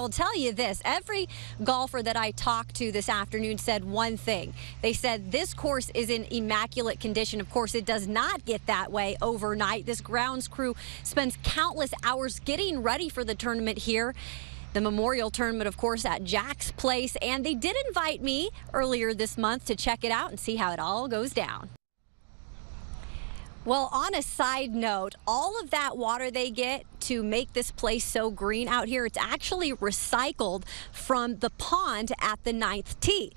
I will tell you this, every golfer that I talked to this afternoon said one thing. They said this course is in immaculate condition. Of course, it does not get that way overnight. This grounds crew spends countless hours getting ready for the tournament here. The Memorial Tournament, of course, at Jack's Place, and they did invite me earlier this month to check it out and see how it all goes down. Well, on a side note, all of that water they get to make this place so green out here, it's actually recycled from the pond at the 9th tee.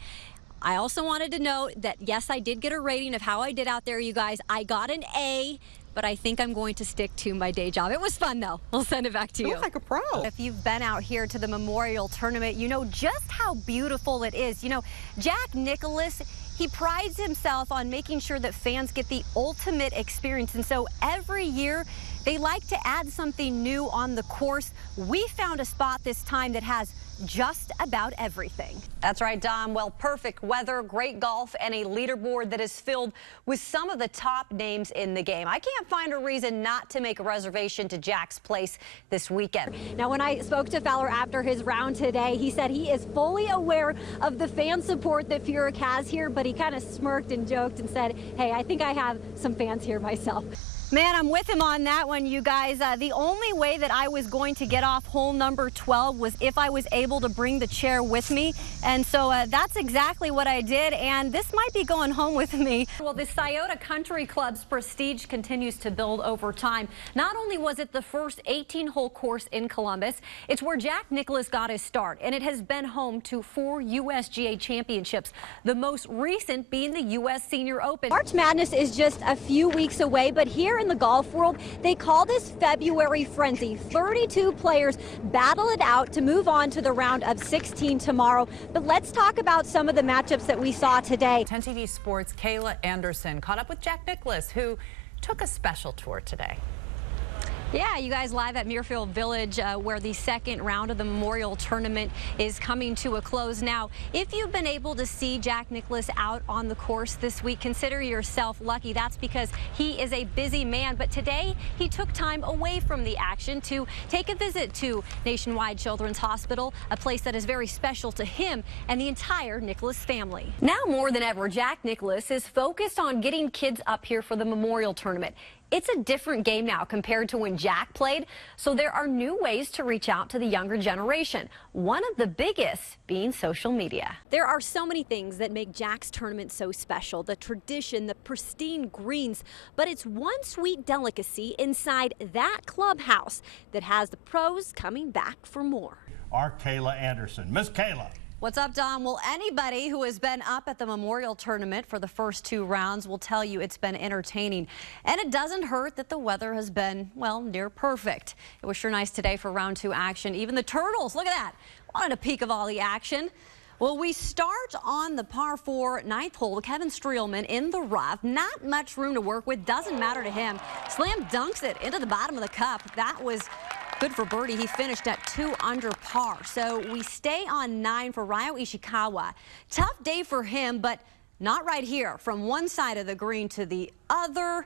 I also wanted to note that, yes, I did get a rating of how I did out there, you guys. I got an A, but I think I'm going to stick to my day job. It was fun, though. We'll send it back to you. You look like a pro. If you've been out here to the Memorial Tournament, you know just how beautiful it is. You know, Jack Nicklaus, he prides himself on making sure that fans get the ultimate experience. And so every year, they like to add something new on the course. We found a spot this time that has just about everything. That's right, Dom. Well, perfect weather, great golf, and a leaderboard that is filled with some of the top names in the game. I can't find a reason not to make a reservation to Jack's Place this weekend. Now, when I spoke to Fowler after his round today, he said he is fully aware of the fan support that Furyk has here, but he kind of smirked and joked and said, hey, I think I have some fans here myself. Man, I'm with him on that one, you guys. The only way that I was going to get off hole number 12 was if I was able to bring the chair with me. And so that's exactly what I did. And this might be going home with me. Well, the Scioto Country Club's prestige continues to build over time. Not only was it the first 18-hole course in Columbus, it's where Jack Nicklaus got his start. And it has been home to 4 USGA championships, the most recent being the U.S. Senior Open. March Madness is just a few weeks away, but here in the golf world, they call this February frenzy. 32 players battle it out to move on to the round of 16 tomorrow. But let's talk about some of the matchups that we saw today. 10 TV Sports' Kayla Anderson caught up with Jack Nicklaus, who took a special tour today. Yeah, you guys live at Muirfield Village where the second round of the Memorial Tournament is coming to a close. Now, if you've been able to see Jack Nicklaus out on the course this week, consider yourself lucky. That's because he is a busy man. But today, he took time away from the action to take a visit to Nationwide Children's Hospital, a place that is very special to him and the entire Nicklaus family. Now more than ever, Jack Nicklaus is focused on getting kids up here for the Memorial Tournament. It's a different game now compared to when Jack played, so there are new ways to reach out to the younger generation. One of the biggest being social media. There are so many things that make Jack's tournament so special. The tradition, the pristine greens, but it's one sweet delicacy inside that clubhouse that has the pros coming back for more. Our Kayla Anderson. Miss Kayla. What's up, Dom? Well, anybody who has been up at the Memorial Tournament for the first 2 rounds will tell you it's been entertaining. And it doesn't hurt that the weather has been, well, near perfect. It was sure nice today for round 2 action. Even the Turtles, look at that, wanted a peek of all the action. Well, we start on the par 4 9th hole. Kevin Streelman in the rough. Not much room to work with. Doesn't matter to him. Slam dunks it into the bottom of the cup. That was good for birdie. He finished at 2 under par. So we stay on 9 for Ryo Ishikawa. Tough day for him, but not right here. From one side of the green to the other.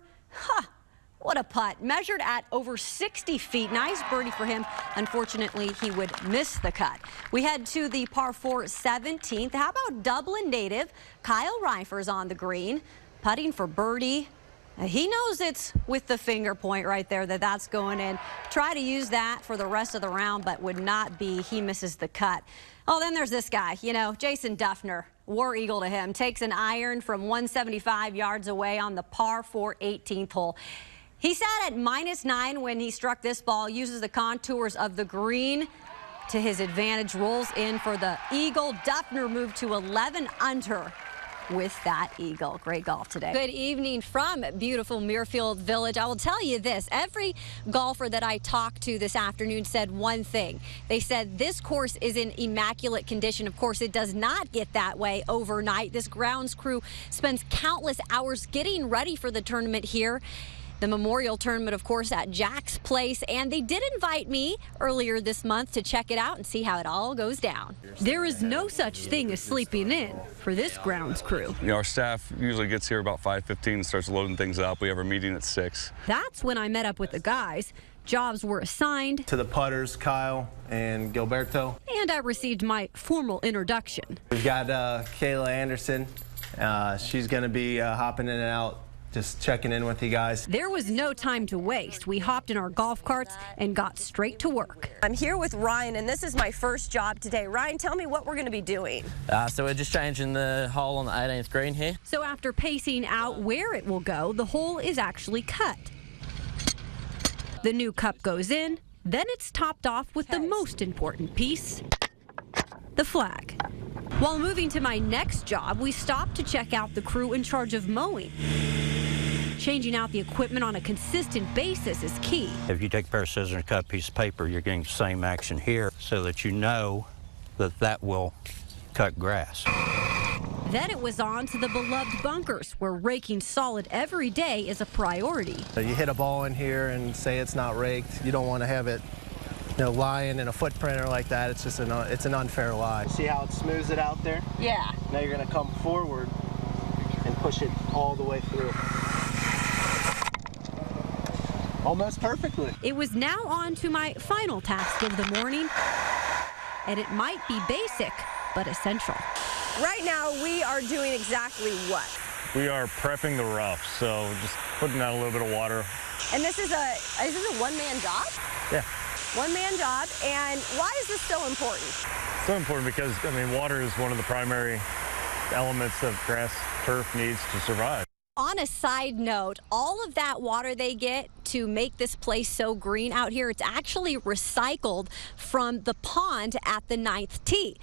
What a putt. Measured at over 60 feet. Nice birdie for him. Unfortunately, he would miss the cut. We head to the par 4 17th. How about Dublin native Kyle Reifers on the green, putting for birdie. He knows it's with the finger point right there that's going in. Try to use that for the rest of the round, but would not be. He misses the cut. Oh, then there's this guy, you know, Jason Duffner. War Eagle to him. Takes an iron from 175 yards away on the par 4 18th hole. He sat at -9 when he struck this ball, uses the contours of the green to his advantage, rolls in for the eagle. Duffner moved to 11 under with that eagle. Great golf today. Good evening from beautiful Muirfield Village. I will tell you this, every golfer that I talked to this afternoon said one thing. They said this course is in immaculate condition. Of course, it does not get that way overnight. This grounds crew spends countless hours getting ready for the tournament here. The Memorial Tournament, of course, at Jack's Place, and they did invite me earlier this month to check it out and see how it all goes down. There is no such thing as sleeping in for this grounds crew. You know, our staff usually gets here about 5:15 and starts loading things up. We have our meeting at 6. That's when I met up with the guys. Jobs were assigned to the putters, Kyle and Gilberto. and I received my formal introduction. We've got Kayla Anderson. She's going to be hopping in and out, just checking in with you guys. There was no time to waste. We hopped in our golf carts and got straight to work. I'm here with Ryan, and this is my first job today. Ryan, tell me what we're going to be doing. So we're just changing the hole on the 18th green here. So after pacing out where it will go, the hole is actually cut. The new cup goes in, then it's topped off with the most important piece, the flag. While moving to my next job, we stopped to check out the crew in charge of mowing. Changing out the equipment on a consistent basis is key. If you take a pair of scissors and cut a piece of paper, you're getting the same action here so that you know that that will cut grass. Then it was on to the beloved bunkers, where raking solid every day is a priority. You hit a ball in here and say it's not raked. You don't want to have it, lying in a footprint or like that. It's just it's an unfair lie. See how it smooths it out there? Yeah. Now you're going to come forward and push it all the way through. Almost perfectly. It was now on to my final task of the morning, and it might be basic, but essential. Right now, we are doing exactly what? We are prepping the rough, so just putting out a little bit of water. And this is a one-man job? Yeah. One-man job, and why is this so important? So important because, water is one of the primary elements that grass turf needs to survive. On a side note, all of that water they get to make this place so green out here, it's actually recycled from the pond at the 9th tee.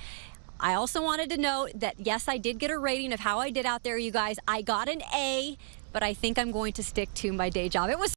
I also wanted to note that, yes, I did get a rating of how I did out there, you guys. I got an A, but I think I'm going to stick to my day job. It was